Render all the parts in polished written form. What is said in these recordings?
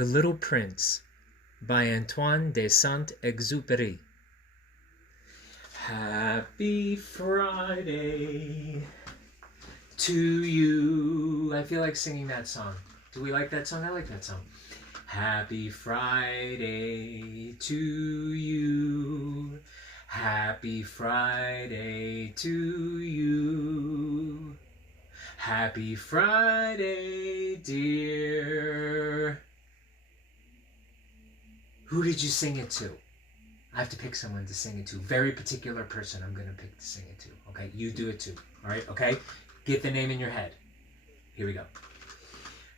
The Little Prince by Antoine de Saint-Exupéry. Happy Friday to you. I feel like singing that song. Do we like that song? I like that song. Happy Friday to you. Happy Friday to you. Happy Friday, dear. Who did you sing it to? I have to pick someone to sing it to. Very particular person I'm going to pick to sing it to. Okay, you do it too. All right, okay? Get the name in your head. Here we go.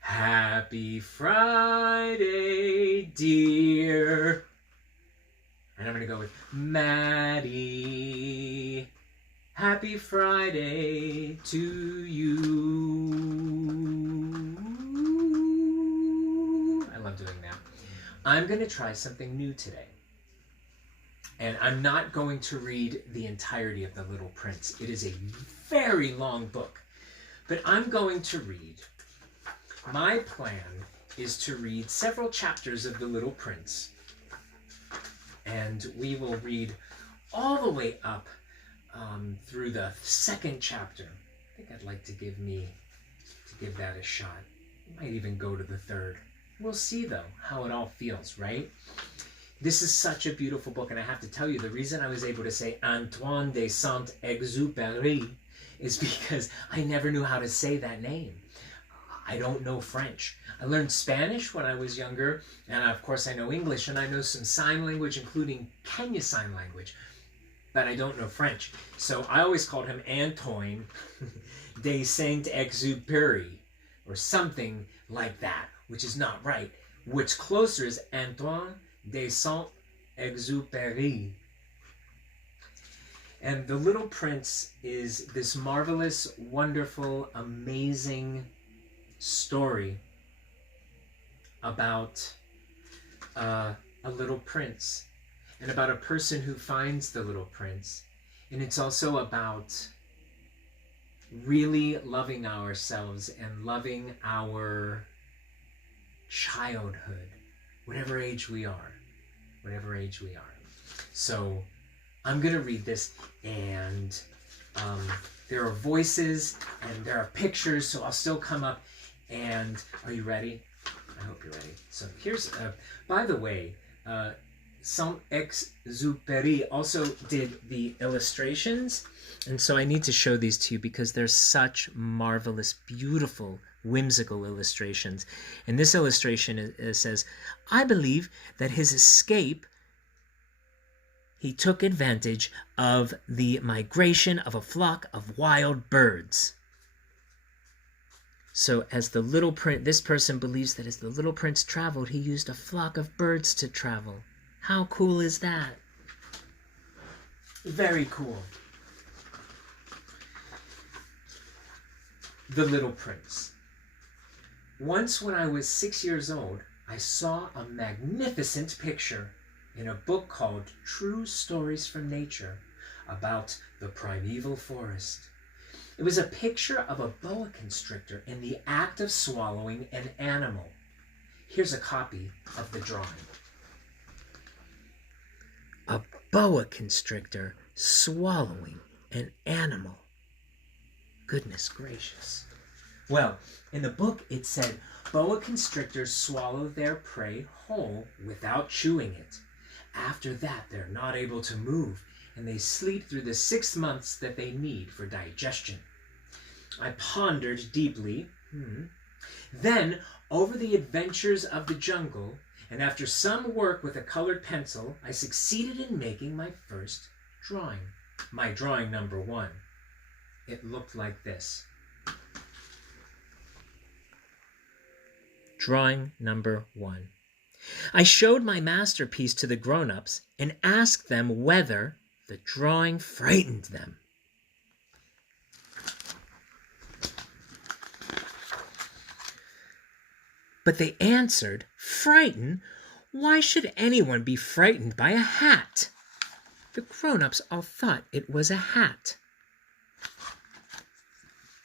Happy Friday, dear. And I'm going to go with Maddie. Happy Friday to you. I love doing that. I'm going to try something new today. And I'm not going to read the entirety of The Little Prince. It is a very long book. But I'm going to read. My plan is to read several chapters of The Little Prince. And we will read all the way up through the second chapter. I think I'd like to give that a shot. Might even go to the third. We'll see, though, how it all feels, right? This is such a beautiful book, and I have to tell you, the reason I was able to say Antoine de Saint-Exupéry is because I never knew how to say that name. I don't know French. I learned Spanish when I was younger, and of course I know English, and I know some sign language, including Kenya Sign Language, but I don't know French. So I always called him Antoine de Saint-Exupéry, or something like that, which is not right. What's closer is Antoine de Saint-Exupéry. And The Little Prince is this marvelous, wonderful, amazing story about a little prince and about a person who finds the little prince. And it's also about really loving ourselves and loving our childhood, whatever age we are. So I'm going to read this, and there are voices and there are pictures, so I'll still come up. And are you ready? I hope you're ready. So here's, by the way, Saint-Exupéry also did the illustrations, and so I need to show these to you because they're such marvelous, beautiful, whimsical illustrations. And this illustration says, I believe that his escape, he took advantage of the migration of a flock of wild birds. So as the little prince, this person believes that as the little prince traveled, he used a flock of birds to travel. How cool is that? Very cool. The Little Prince. Once when I was 6 years old, I saw a magnificent picture in a book called True Stories from Nature about the primeval forest. It was a picture of a boa constrictor in the act of swallowing an animal. Here's a copy of the drawing. A boa constrictor swallowing an animal. Goodness gracious. Well, in the book it said, boa constrictors swallow their prey whole without chewing it. After that, they're not able to move, and they sleep through the 6 months that they need for digestion. I pondered deeply. Then, over the adventures of the jungle, and after some work with a colored pencil, I succeeded in making my first drawing. My drawing number 1. It looked like this. Drawing number 1. I showed my masterpiece to the grown-ups and asked them whether the drawing frightened them. But they answered, frighten? Why should anyone be frightened by a hat? The grown-ups all thought it was a hat.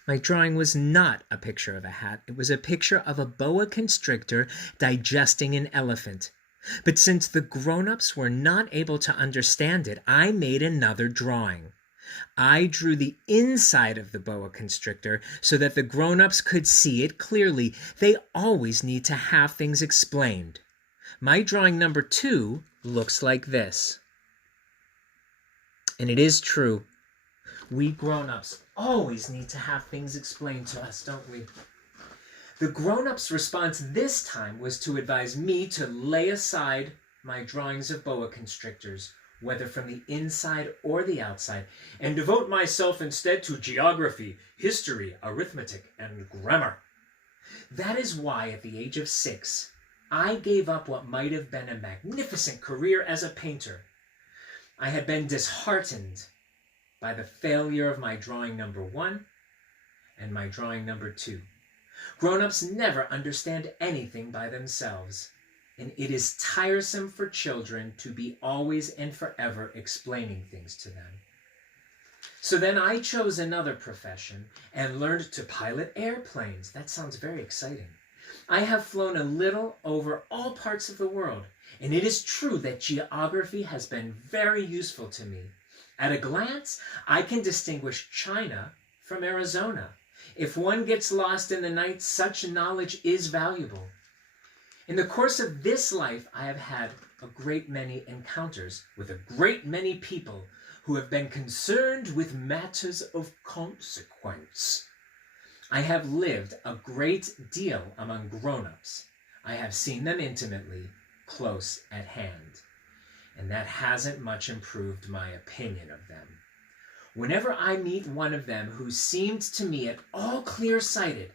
My drawing was not a picture of a hat. It was a picture of a boa constrictor digesting an elephant. But since the grown-ups were not able to understand it, I made another drawing. I drew the inside of the boa constrictor so that the grown-ups could see it clearly. They always need to have things explained. My drawing number 2 looks like this. And it is true. We grown-ups always need to have things explained to us, don't we? The grown-ups' response this time was to advise me to lay aside my drawings of boa constrictors, whether from the inside or the outside, and devote myself instead to geography, history, arithmetic, and grammar. That is why, at the age of 6, I gave up what might have been a magnificent career as a painter. I had been disheartened by the failure of my drawing number 1 and my drawing number 2. Grown-ups never understand anything by themselves, and it is tiresome for children to be always and forever explaining things to them. So then I chose another profession and learned to pilot airplanes. That sounds very exciting. I have flown a little over all parts of the world, and it is true that geography has been very useful to me. At a glance, I can distinguish China from Arizona. If one gets lost in the night, such knowledge is valuable. In the course of this life, I have had a great many encounters with a great many people who have been concerned with matters of consequence. I have lived a great deal among grown-ups. I have seen them intimately, close at hand. And that hasn't much improved my opinion of them. Whenever I meet one of them who seemed to me at all clear-sighted,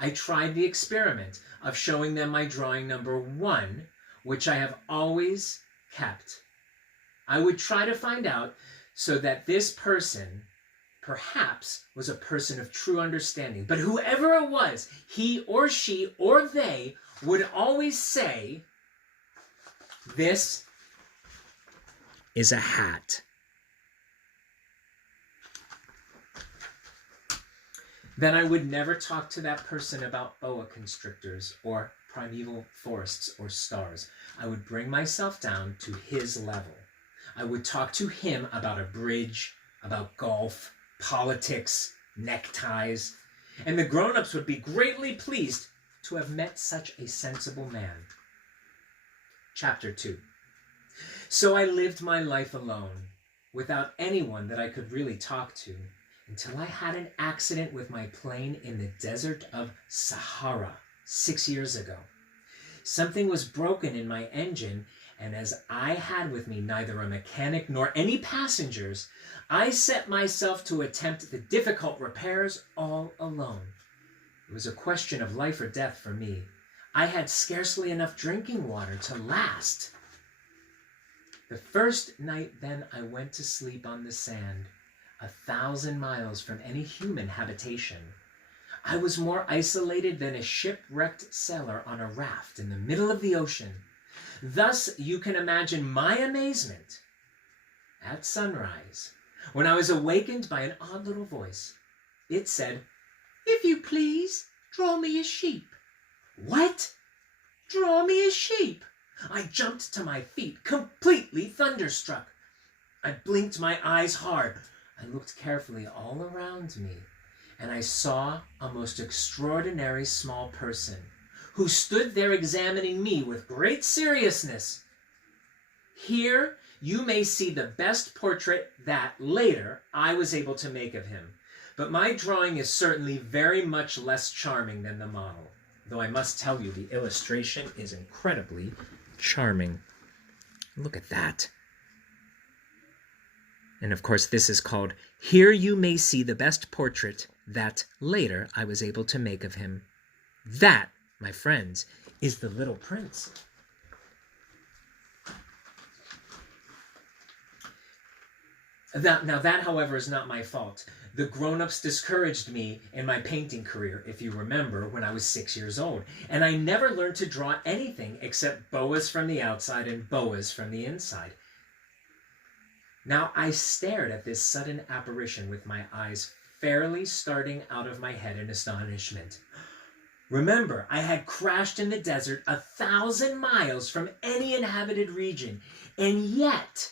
I tried the experiment of showing them my drawing number 1, which I have always kept. I would try to find out so that this person perhaps was a person of true understanding. But whoever it was, he or she or they would always say, "This is a hat." Then I would never talk to that person about boa constrictors or primeval forests or stars. I would bring myself down to his level. I would talk to him about a bridge, about golf, politics, neckties, and the grown-ups would be greatly pleased to have met such a sensible man. Chapter 2. So I lived my life alone, without anyone that I could really talk to, until I had an accident with my plane in the desert of Sahara 6 years ago. Something was broken in my engine, and as I had with me neither a mechanic nor any passengers, I set myself to attempt the difficult repairs all alone. It was a question of life or death for me. I had scarcely enough drinking water to last. The first night then I went to sleep on the sand, 1,000 miles from any human habitation. I was more isolated than a shipwrecked sailor on a raft in the middle of the ocean. Thus you can imagine my amazement at sunrise when I was awakened by an odd little voice. It said, "If you please, draw me a sheep." What? Draw me a sheep? I jumped to my feet, completely thunderstruck. I blinked my eyes hard. I looked carefully all around me, and I saw a most extraordinary small person who stood there examining me with great seriousness. Here you may see the best portrait that later I was able to make of him, but my drawing is certainly very much less charming than the model, though I must tell you the illustration is incredibly charming. Look at that. And of course this is called "Here You May See the Best Portrait That Later I Was Able to Make of Him." That, my friends, is the Little Prince. Now that, however, is not my fault. The grown-ups discouraged me in my painting career, if you remember, when I was 6 years old. And I never learned to draw anything except boas from the outside and boas from the inside. Now I stared at this sudden apparition with my eyes fairly starting out of my head in astonishment. Remember, I had crashed in the desert 1,000 miles from any inhabited region, and yet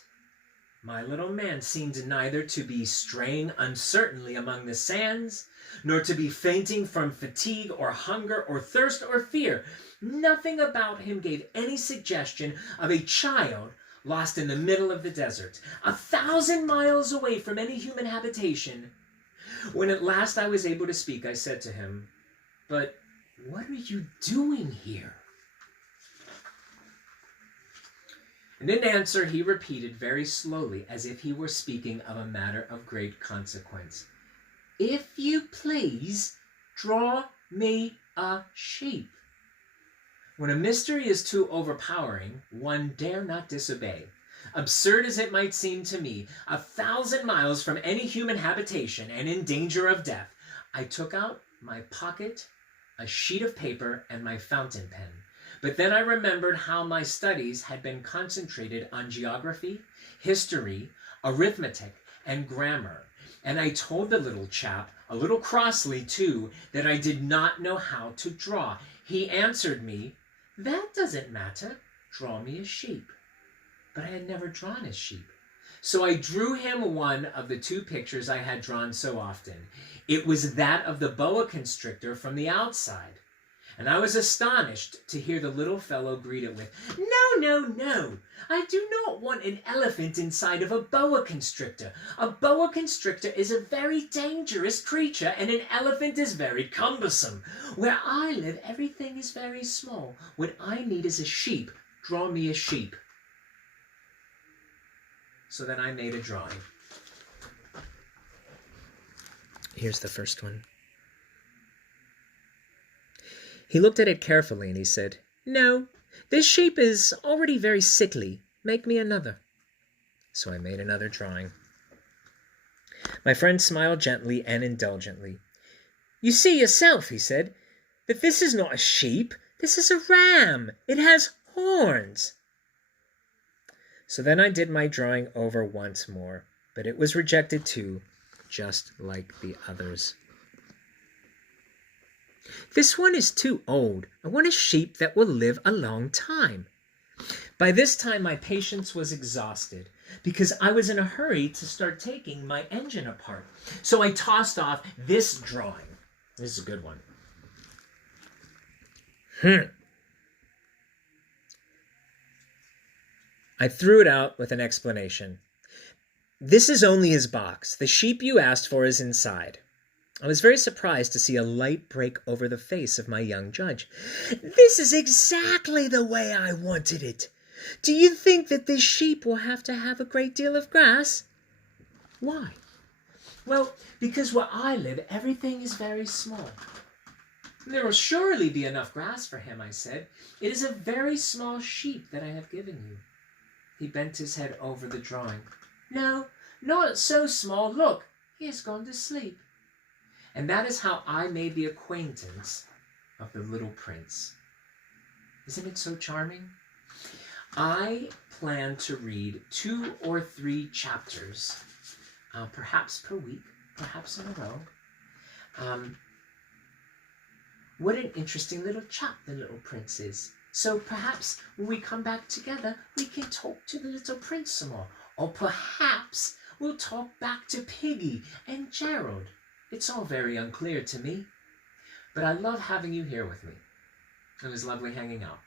my little man seemed neither to be straying uncertainly among the sands, nor to be fainting from fatigue or hunger or thirst or fear. Nothing about him gave any suggestion of a child lost in the middle of the desert, 1,000 miles away from any human habitation. When at last I was able to speak, I said to him, "But what are you doing here?" And in answer, he repeated very slowly, as if he were speaking of a matter of great consequence, "If you please, draw me a sheep." When a mystery is too overpowering, one dare not disobey. Absurd as it might seem to me, 1,000 miles from any human habitation and in danger of death, I took out my pocket, a sheet of paper, and my fountain pen. But then I remembered how my studies had been concentrated on geography, history, arithmetic, and grammar, and I told the little chap, a little crossly too, that I did not know how to draw. He answered me, "That doesn't matter. Draw me a sheep." But I had never drawn a sheep. So I drew him one of the two pictures I had drawn so often. It was that of the boa constrictor from the outside. And I was astonished to hear the little fellow greet it with, "No, no, no. I do not want an elephant inside of a boa constrictor. A boa constrictor is a very dangerous creature, and an elephant is very cumbersome. Where I live, everything is very small. What I need is a sheep. Draw me a sheep." So then I made a drawing. Here's the first one. He looked at it carefully and he said, "No, this sheep is already very sickly. Make me another." So I made another drawing. My friend smiled gently and indulgently. "You see yourself," he said, "that this is not a sheep. This is a ram. It has horns." So then I did my drawing over once more, but it was rejected too, just like the others. "This one is too old. I want a sheep that will live a long time." By this time my patience was exhausted, because I was in a hurry to start taking my engine apart. So I tossed off this drawing. This is a good one. I threw it out with an explanation. "This is only his box. The sheep you asked for is inside." I was very surprised to see a light break over the face of my young judge. "This is exactly the way I wanted it. Do you think that this sheep will have to have a great deal of grass?" "Why?" "Well, because where I live, everything is very small." "There will surely be enough grass for him," I said. "It is a very small sheep that I have given you." He bent his head over the drawing. "No, not so small. Look, he has gone to sleep." And that is how I made the acquaintance of the little prince. Isn't it so charming? I plan to read 2 or 3 chapters, perhaps per week, perhaps in a row. What an interesting little chap the little prince is. So perhaps when we come back together, we can talk to the little prince some more. Or perhaps we'll talk back to Piggy and Gerald. It's all very unclear to me. But I love having you here with me. It was lovely hanging out.